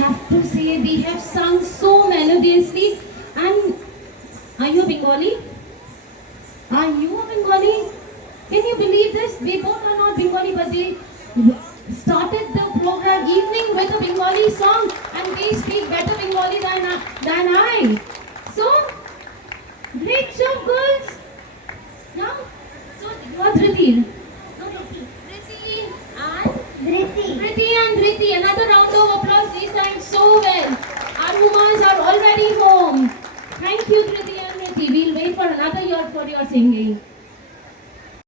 have to say we have sung so melodiously. And are you Bengali? Are you a Bengali? Can you believe this? We both are not Bengali, but they started the program evening with a Bengali song, and they speak better Bengali than I. So, great job, girls. Yeah. So, you are Dhriti. No, Dhriti and Dhriti and Dhriti. Another round of applause. They sang so well. Our Humas are already home. Thank you, Dhriti and Dhriti. We'll wait for another year for your singing.